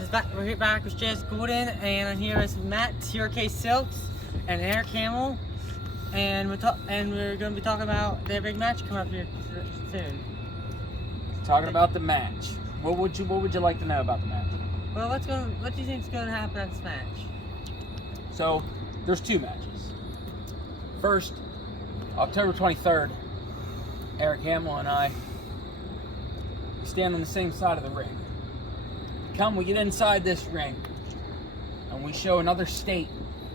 guys, we're here back with Jazz Golden, and I'm here with Matt, TRK Silks, and Eric Hamill, and we're going to be talking about their big match coming up here soon. Talking about the match. What would you like to know about the match? Well, what do you think is going to happen at this match? So, there's two matches. First, October 23rd, Eric Hamill and I stand on the same side of the ring. We get inside this ring, and we show another state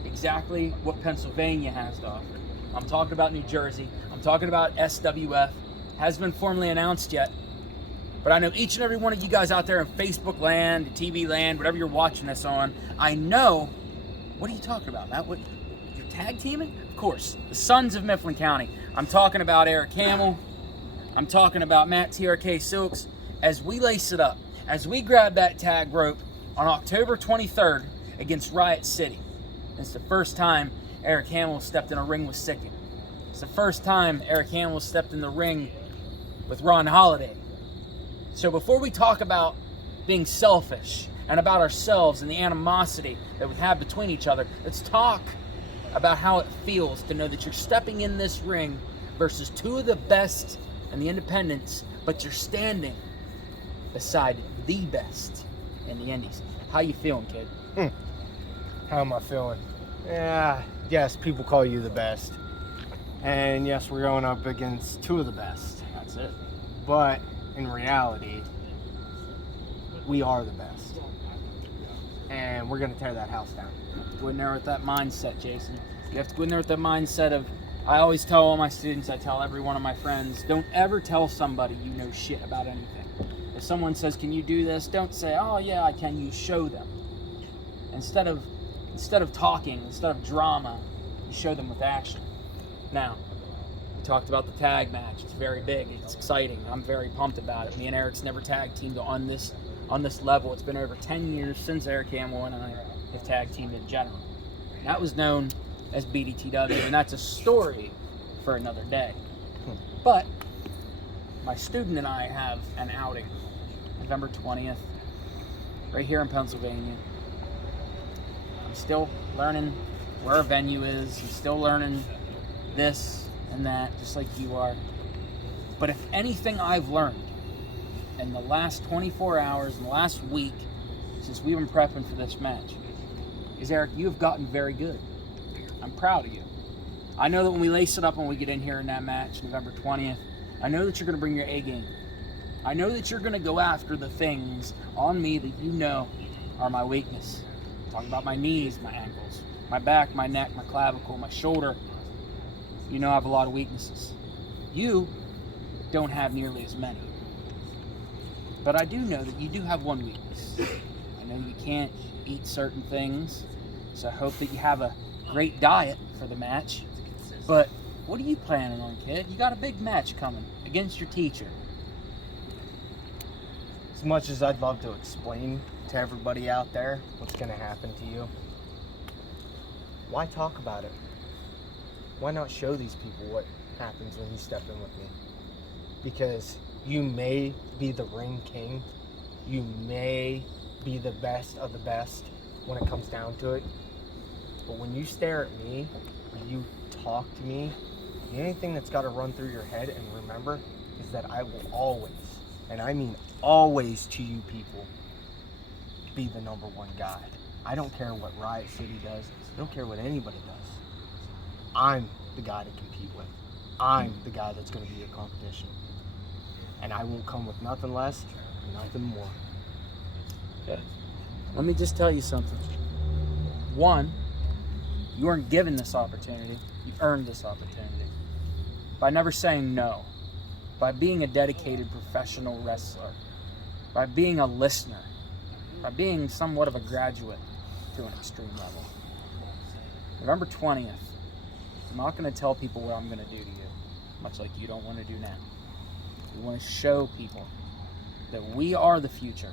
exactly what Pennsylvania has to offer. I'm talking about New Jersey. I'm talking about SWF. Hasn't been formally announced yet, but I know each and every one of you guys out there in Facebook land, TV land, whatever you're watching this on, I know. What are you talking about, Matt? What, you're tag teaming? Of course, the Sons of Mifflin County. I'm talking about Eric Hamill. I'm talking about Matt TRK Silks. As we lace it up, as we grab that tag rope on October 23rd against Riot City. It's the first time Eric Hamill stepped in a ring with Sicken. It's the first time Eric Hamill stepped in the ring with Ron Holiday. So before we talk about being selfish and about ourselves and the animosity that we have between each other, let's talk about how it feels to know that you're stepping in this ring versus two of the best in the independents, but you're standing beside the best in the indies. How you feeling, kid? How am I feeling? Yeah, yes, people call you the best. And yes, we're going up against two of the best. That's it. But in reality, we are the best. And we're going to tear that house down. Go in there with that mindset, Jason. You have to go in there with that mindset of, I always tell all my students, I tell every one of my friends, don't ever tell somebody you know shit about anything. If someone says, can you do this? Don't say, oh yeah, I can. You show them. Instead of talking, instead of drama, you show them with action. Now, we talked about the tag match. It's very big. It's exciting. I'm very pumped about it. Me and Eric's never tag teamed on this level. It's been over 10 years since Eric Hamill and I have tag teamed in general. That was known as BDTW, and that's a story for another day. But my student and I have an outing November 20th right here in Pennsylvania. I'm still learning where our venue is. I'm still learning this and that, just like you are. But if anything I've learned in the last 24 hours, in the last week, since we've been prepping for this match, is Eric, you have gotten very good. I'm proud of you. I know that when we lace it up and we get in here in that match, November 20th, I know that you're going to bring your A game. I know that you're going to go after the things on me that you know are my weakness. I'm talking about my knees, my ankles, my back, my neck, my clavicle, my shoulder. You know I have a lot of weaknesses. You don't have nearly as many. But I do know that you do have one weakness. I know you can't eat certain things, so I hope that you have a great diet for the match. But what are you planning on, kid? You got a big match coming against your teacher. As much as I'd love to explain to everybody out there what's going to happen to you, why talk about it? Why not show these people what happens when you step in with me? Because you may be the ring king, you may be the best of the best when it comes down to it, but when you stare at me, when you talk to me, the only thing that's got to run through your head and remember is that I will always, and I mean always to you people, be the number one guy. I don't care what Riot City does. I don't care what anybody does. I'm the guy to compete with. I'm the guy that's going to be your competition. And I will come with nothing less, nothing more. Okay. Let me just tell you something. One, you weren't given this opportunity. You earned this opportunity. By never saying no. By being a dedicated professional wrestler. By being a listener. By being somewhat of a graduate to an extreme level. November 20th, I'm not going to tell people what I'm going to do to you, much like you don't want to do now. We want to show people that we are the future.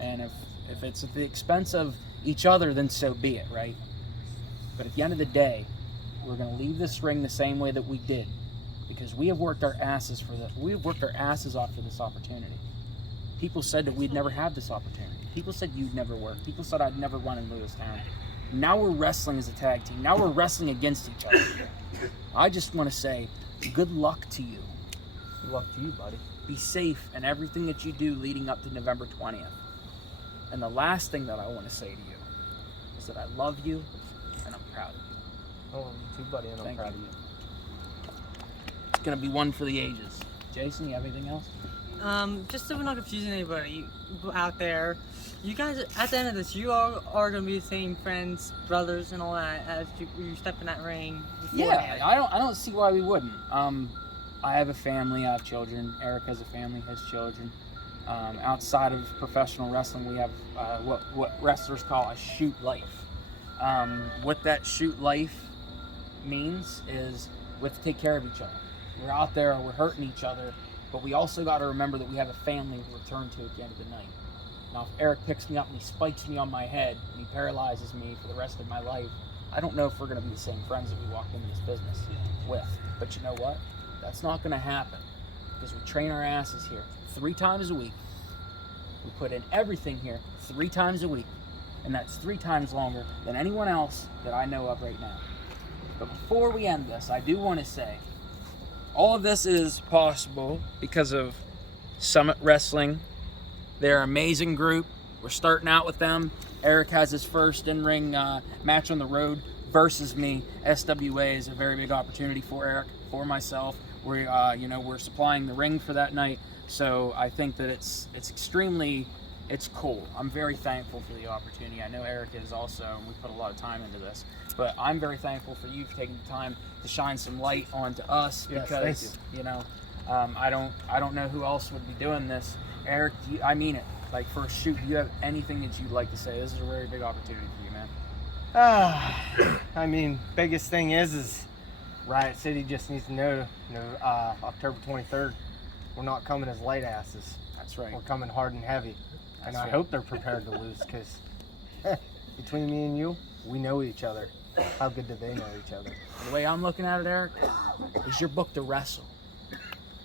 And if it's at the expense of each other, then so be it, right? But at the end of the day, we're going to leave this ring the same way that we did, because we have worked our asses for this. We have worked our asses off for this opportunity. People said that we'd never have this opportunity. People said you'd never work. People said I'd never run in Lewistown. Now we're wrestling as a tag team. Now we're wrestling against each other. I just want to say, good luck to you. Good luck to you, buddy. Be safe in everything that you do leading up to November 20th. And the last thing that I want to say to you is that I love you and I'm proud of you. I love you too, buddy, and I'm Thank proud you. of you. It's going to be one for the ages. Jason, you have anything else? Just so we're not confusing anybody out there, you guys, at the end of this, you all are going to be the same friends, brothers, and all that as you step in that ring. Yeah, I don't see why we wouldn't. I have a family, I have children. Eric has a family, has children. Outside of professional wrestling, we have what wrestlers call a shoot life. What that shoot life means is we have to take care of each other. We're out there, we're hurting each other, but we also got to remember that we have a family to return to at the end of the night. Now, if Eric picks me up and he spikes me on my head and he paralyzes me for the rest of my life, I don't know if we're going to be the same friends that we walked into this business with. But you know what? That's not going to happen because we train our asses here 3 times a week. We put in everything here 3 times a week, and that's 3 times longer than anyone else that I know of right now. But before we end this, I do want to say all of this is possible because of Summit Wrestling. They're an amazing group. We're starting out with them. Eric has his first in-ring match on the road versus me. SWA is a very big opportunity for Eric, for myself. We're supplying the ring for that night. So I think that it's cool. I'm very thankful for the opportunity. I know Eric is also, and we put a lot of time into this. But I'm very thankful for you for taking the time to shine some light onto us because I don't know who else would be doing this. Eric, I mean it. Like, for a shoot, do you have anything that you'd like to say? This is a very big opportunity for you, man. I mean, biggest thing is Riot City just needs to know, October 23rd, we're not coming as light asses. That's right. We're coming hard and heavy. And I hope they're prepared to lose because between me and you, we know each other. How good do they know each other? The way I'm looking at it, Eric, is you're booked to wrestle.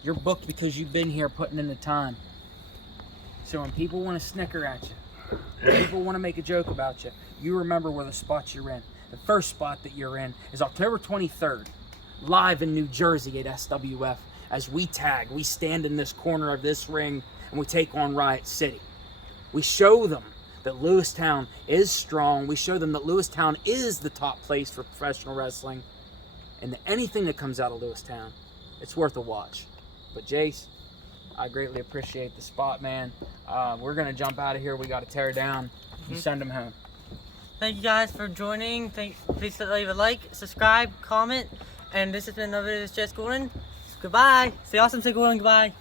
You're booked because you've been here putting in the time. So when people want to snicker at you, when people want to make a joke about you, you remember where the spots you're in. The first spot that you're in is October 23rd, live in New Jersey at SWF. As we tag, we stand in this corner of this ring and we take on Riot City. We show them that Lewistown is strong. We show them that Lewistown is the top place for professional wrestling. And that anything that comes out of Lewistown, it's worth a watch. But Jace, I greatly appreciate the spot, man. We're going to jump out of here. We got to tear down. You send them home. Thank you guys for joining. Please leave a like, subscribe, comment. And this has been another video of Jess Golden. Goodbye. Stay awesome, stay golden. Goodbye.